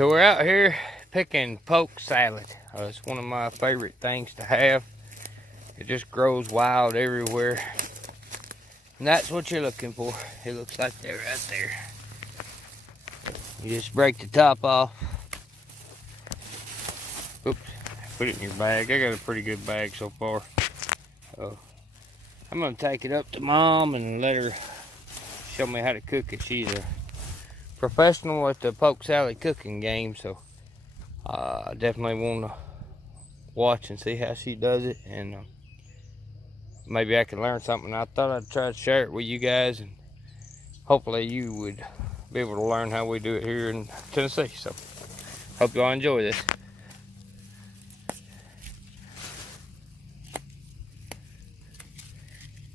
So we're out here picking polk salad. It's one of my favorite things to have. It just grows wild everywhere. And that's what you're looking for. It looks like they're right there. You just break the top off. Oops, put it in your bag. I got a pretty good bag so far. I'm gonna take it up to Mom and let her show me how to cook it. She's a professional at the polk salad cooking game, so I definitely want to watch and see how she does it, and maybe I can learn something. I thought I'd try to share it with you guys, and hopefully you would be able to learn how we do it here in Tennessee. So hope y'all enjoy this.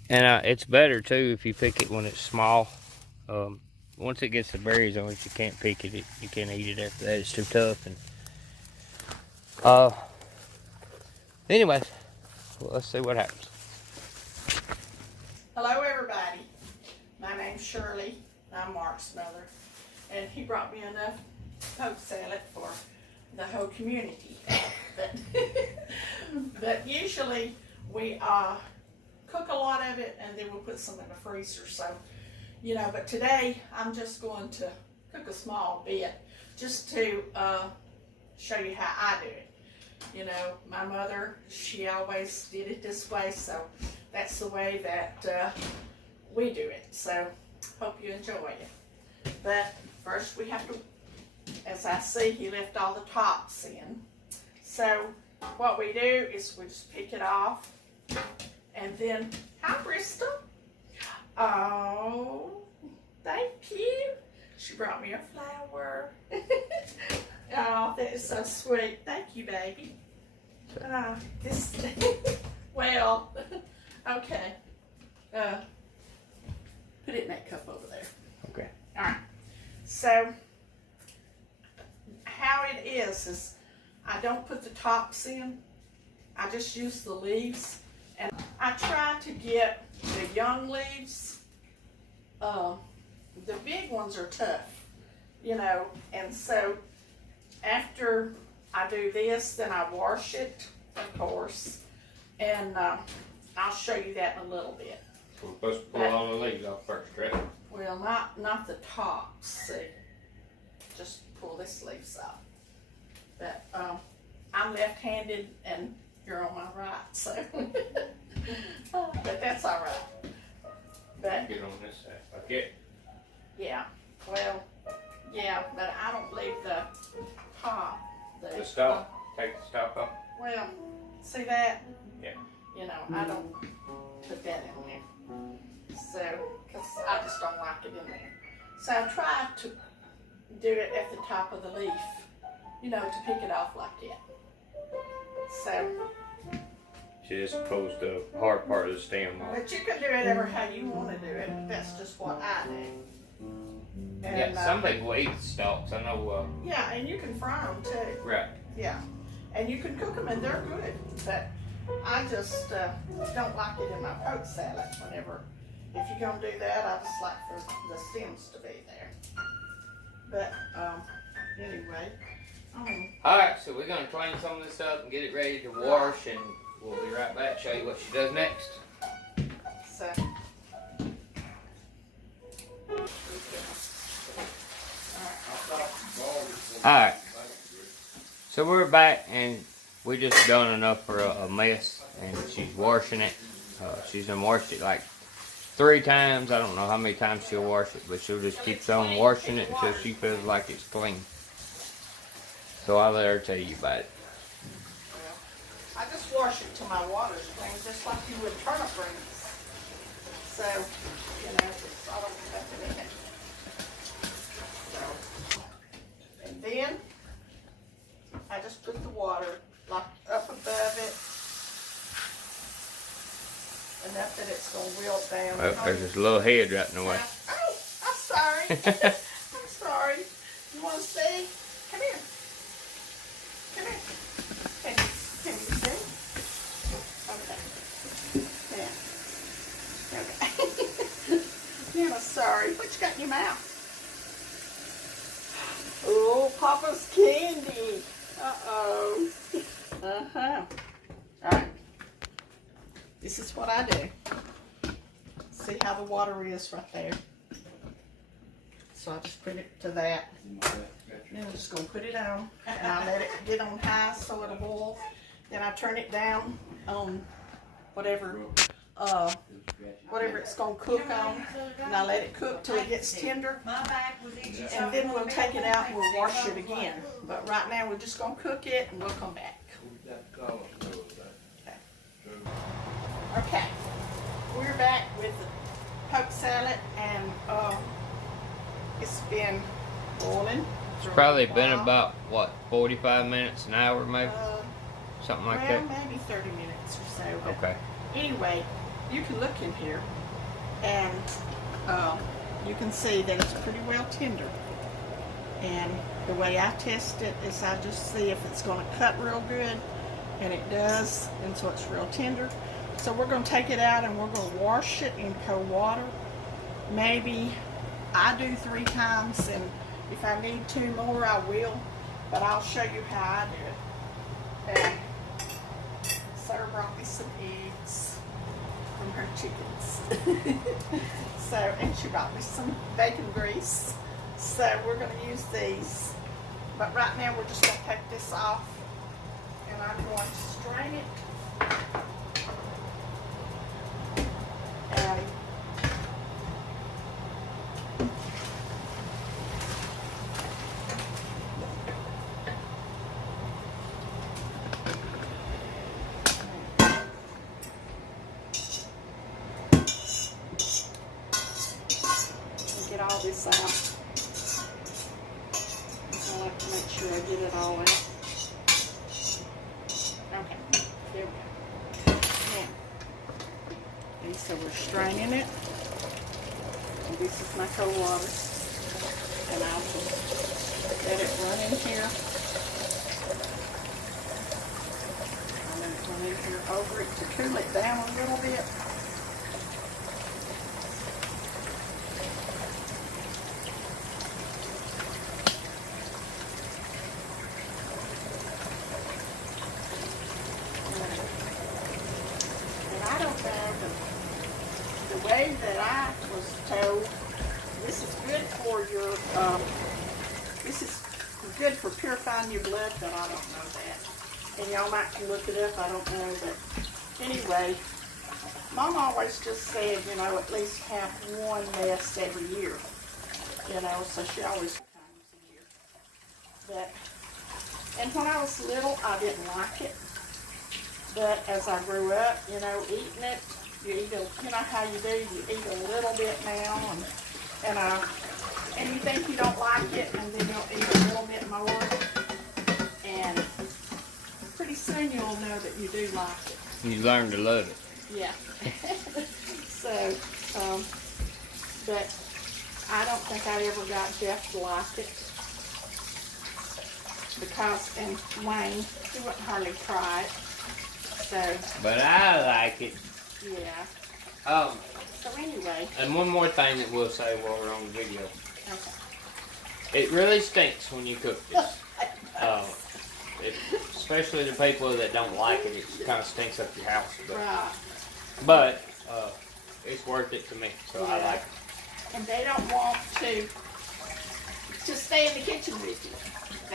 And it's better too if you pick it when it's small. Once it gets the berries on it, you can't pick it. You can't eat it after that. It's too tough. And anyways, well, let's see what happens. Hello everybody, my name's Shirley, I'm Mark's mother, and he brought me enough polk salad for the whole community. But usually we cook a lot of it and then we'll put some in the freezer, so, you know, but today I'm just going to cook a small bit just to show you how I do it. You know, my mother, she always did it this way, so that's the way that we do it. So, hope you enjoy it. But first we have to, as I see, he left all the tops in. So, what we do is we just pick it off, and then, hi Bristol. Oh, thank you. She brought me a flower. Oh, that is so sweet. Thank you, baby. Well, okay. Put it in that cup over there. Okay. All right. So, how it is I don't put the tops in. I just use the leaves. And I try to get the young leaves. The big ones are tough, you know, and so after I do this, then I wash it, of course, and I'll show you that in a little bit. So we're supposed to pull all the leaves off first, right? Well, not the tops, see, just pull this leaves off. But I'm left-handed and you're on my right, so, but that's all right. But get on this side, okay? yeah, well, yeah, but I don't leave the top. The stalk? Take the stalk off? Well, see that? Yeah. You know, I don't put that in there. So, because I just don't like it in there. So I try to do it at the top of the leaf, you know, to pick it off like that. So. She just pulls the hard part of the stem off. But you can do it ever how you want to do it. That's just what I do. And, yeah, some people eat the stalks. I know. Yeah, and you can fry them too. Right. Yeah, and you can cook them and they're good. But I just don't like it in my polk salad. Whenever, if you're gonna do that, I just like for the stems to be there. But anyway. All right, so we're gonna clean some of this up and get it ready to wash, and we'll be right back. Show you what she does next. So. Alright, so we're back and we just done enough for a mess, and she's washing it. She's done washed it like 3 times. I don't know how many times she'll wash it, but she'll just keep on washing it until she feels like it's clean. So I'll let her tell you about it. I just wash it till my water's clean, just like you would turnip greens. So, you know, I don't put it in it. So, and then I just put the water like up above it, enough that it's gonna wilt down. Oh, there's this little head right in the way. Oh, I'm sorry. I'm sorry. You want to see? Come here. Come here. Can you see? Okay. Yeah. Okay. Yeah, I'm sorry. What you got in your mouth? Oh, Papa's candy. Uh-oh. Uh-huh. All right. This is what I do. See how the water is right there. So I just put it to that. Then I'm just going to put it on. And I let it get on high so it'll boil. Then I turn it down on whatever it's going to cook on. And I let it cook till it gets tender. And then we'll take it out and we'll wash it again. But right now we're just going to cook it and we'll come back. Okay. We're back with the poke salad and it's been boiling. It's probably been about, what, 45 minutes, an hour maybe? Something like that? Maybe 30 minutes or so. But okay. Anyway, you can look in here and you can see that it's pretty well tender. And the way I test it is I just see if it's going to cut real good, and it does, and so it's real tender. So we're going to take it out and we're going to wash it in cold water. Maybe I do 3 times, and if I need 2 more I will, but I'll show you how I do it. And Sarah brought me some eggs from her chickens. So, and she brought me some bacon grease. So we're going to use these. But right now we're just going to take this off, and I'm going to strain it. And get all this out. I like to make sure I get it all out. Okay, there we go. Now, and so we're straining it. And this is my cold water. And I'll just let it run in here. I'll let it run in here over it to cool it down a little bit. The way that I was told, this is good for your, this is good for purifying your blood, but I don't know that. And y'all might can look it up, I don't know, but anyway, Mom always just said, you know, at least have 1 nest every year, you know, so she always times a year. But, and when I was little, I didn't like it. But as I grew up, you know, eating it, you eat you know how you do, you eat a little bit now, and you think you don't like it, and then you'll eat a little bit more, and pretty soon you'll know that you do like it. You learn to love it. Yeah. So, but I don't think I ever got Jeff to like it, because, and Wayne, he wouldn't hardly try it. So, but I like it. Yeah. So anyway. And one more thing that we'll say while we're on the video. Okay. It really stinks when you cook this. Especially the people that don't like it, it kind of stinks up your house. But it's worth it to me, so yeah. I like it. And they don't want to stay in the kitchen with you.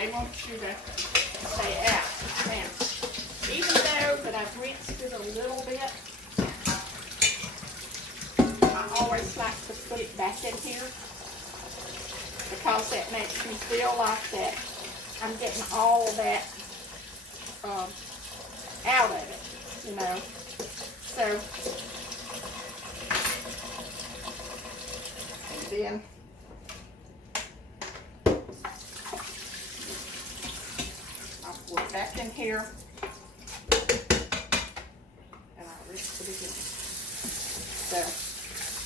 They want you to stay out. Now, even though that I've rinsed it a little bit, I always like to put it back in here, because that makes me feel like that I'm getting all of that out of it, you know. So, and then I'll put it back in here. So,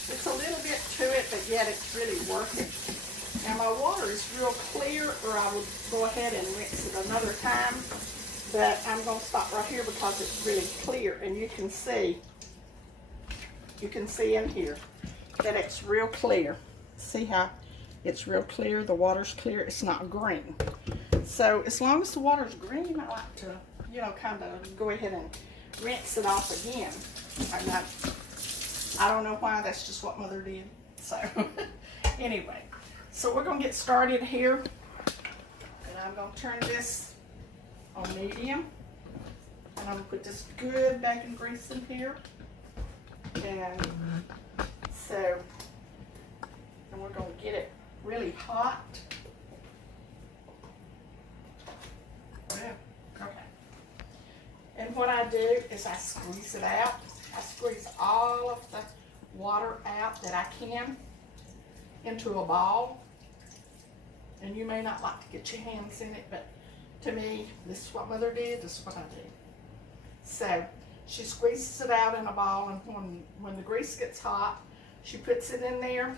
it's a little bit to it, but yet it's really worth it. Now my water is real clear, or I would go ahead and rinse it another time, but I'm going to stop right here because it's really clear, and you can see in here that it's real clear. See how It's real clear. The water's clear. It's not green. So as long as the water's green, I like to, you know, kind of go ahead and rinse it off again. I don't know why. That's just what Mother did. So anyway, so we're going to get started here. And I'm going to turn this on medium. And I'm going to put this good bacon grease in here. And so, and we're going to get it really hot. Okay. And what I do is I squeeze it out. I squeeze all of the water out that I can into a ball. And you may not like to get your hands in it, but to me, this is what Mother did, this is what I do. So, she squeezes it out in a ball, and when the grease gets hot, she puts it in there,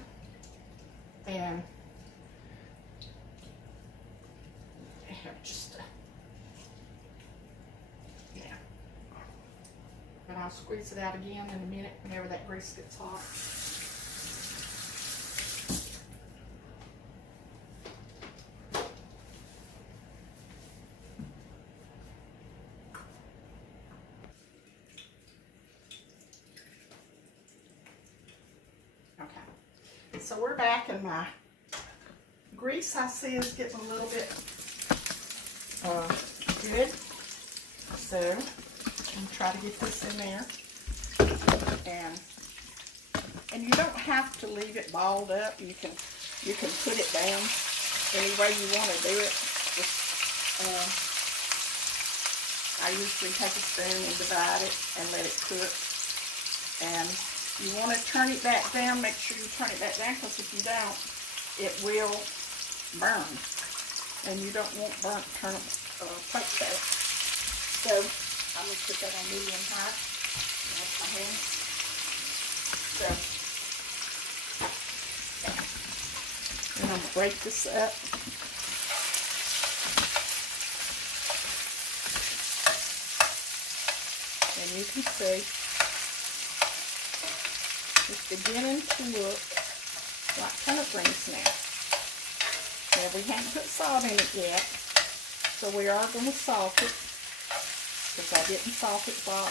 and just, yeah. And I'll squeeze it out again in a minute whenever that grease gets hot. So we're back, and my grease I see is getting a little bit good. So I'm gonna try to get this in there, and you don't have to leave it balled up. You can put it down any way you want to do it. I usually take a spoon and divide it and let it cook. And you want to turn it back down. Make sure you turn it back down, because if you don't, it will burn. And you don't want burnt turnip poke salad. So I'm going to put that on medium high. Wash my hands. So, and I'm going to break this up. And you can see it's beginning to look like turnip greens now. Now we haven't put salt in it yet, so we are going to salt it, because I didn't salt it while,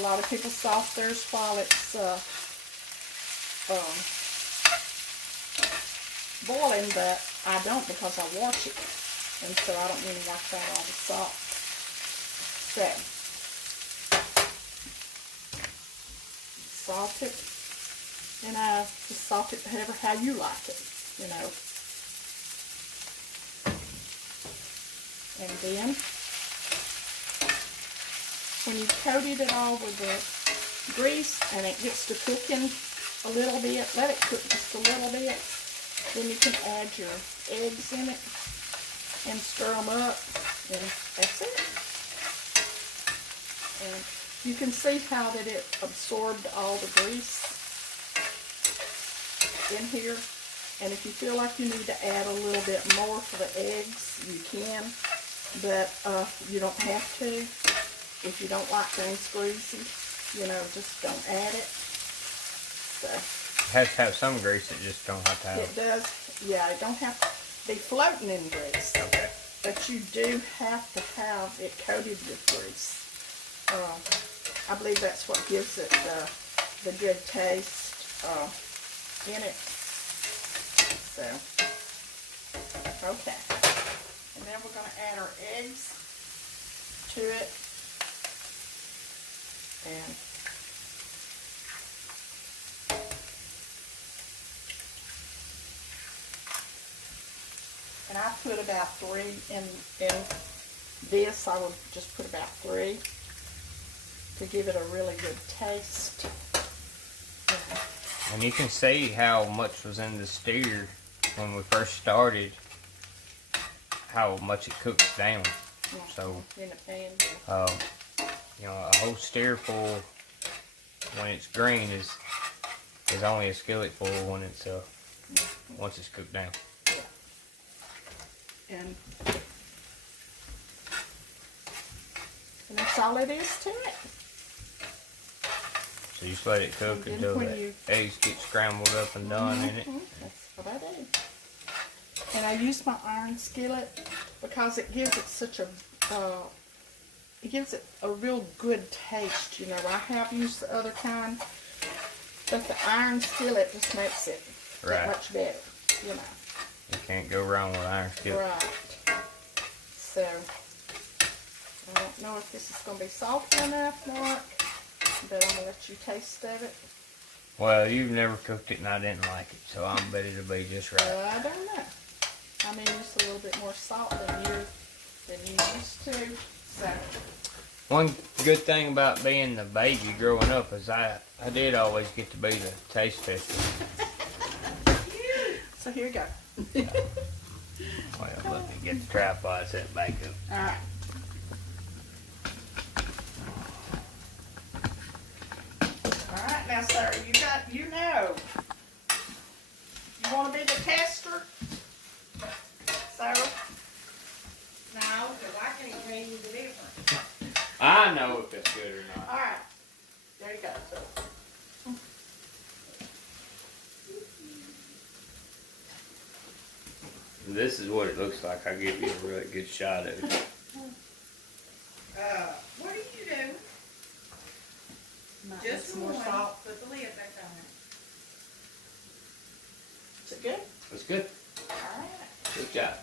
a lot of people salt theirs while it's boiling, but I don't, because I wash it, and so I don't really wash out all the salt. So, salt it. And I just salt it how you like it, you know. And then, when you've coated it all with the grease and it gets to cooking a little bit, let it cook just a little bit. Then you can add your eggs in it and stir them up, and that's it. And you can see how that it absorbed all the grease in here, and if you feel like you need to add a little bit more for the eggs, you can, but you don't have to. If you don't like things greasy, you know, just don't add it. So It has to have some grease, it just don't have to have. It does, yeah, it don't have to be floating in grease. Okay. But you do have to have it coated with grease. I believe that's what gives it the good taste in it. So, okay. And then we're going to add our eggs to it. And I put about 3 in this. I would just put about 3 to give it a really good taste. And you can see how much was in the steer when we first started, how much it cooks down. So, in the pan. you know, a whole steer full when it's green is only a skillet full when it's once it's cooked down. Yeah. And that's all it is to it. So you just let it cook until the eggs get scrambled up and done in it. That's what I do. And I use my iron skillet because it gives it such a, it gives it a real good taste. You know, I have used the other kind, but the iron skillet just makes it that much better, you know. You can't go wrong with iron skillet. Right. So, I don't know if this is going to be salty enough, Mark, but I'm going to let you taste of it. Well, you've never cooked it and I didn't like it, so I'm bet it'll be just right. Well, I don't know. I mean, just a little bit more salt than you used to. So. One good thing about being the baby growing up is I did always get to be the taste tester. So here you go. Well, let me get the tripod set back up. Alright. Alright, now sir, you know. You want to be the tester? Sarah? No, because I can't tell you the difference. I know if it's good or not. Alright. There you go. This is what it looks like. I'll give you a really good shot of it. What do you do? Just some more salt. Put the lid back on it. Is it good? It's good. Alright. Good job.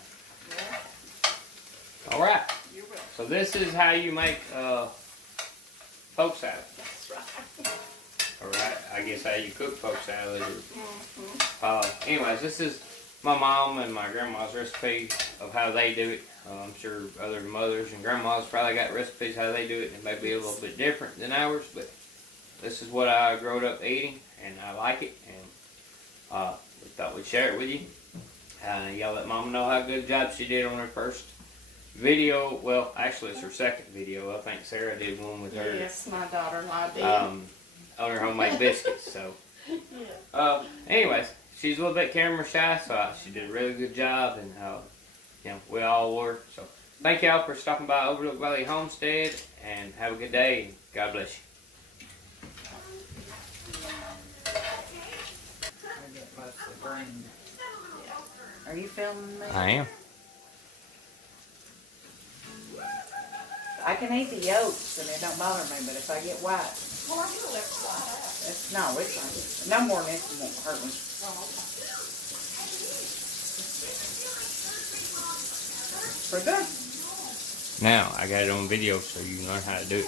Yeah. All right. You will. So this is how you make poke salad. That's right. All right. I guess how you cook poke salad. Mm-hmm. Anyways, this is my mom and my grandma's recipe of how they do it. I'm sure other mothers and grandmas probably got recipes how they do it, and it may be a little bit different than ours, but this is what I grew up eating, and I like it, and we thought we'd share it with you. Y'all let Mama know how good a job she did on her first video. Well, actually, it's her second video. I think Sarah did one with her. Yes, my daughter-in-law did. On her homemade biscuits. So, Yeah. Anyways, she's a little bit camera shy, so she did a really good job, and you know, we all were. So, thank y'all for stopping by Overlook Valley Homestead, and have a good day, and God bless you. Are you filming me? I am. I can eat the yolks and it don't bother me, but if I get white, Well, I would have left it right out. it's no more than this won't hurt me. Oh, okay. Pretty good. Now, I got it on video so you can learn how to do it.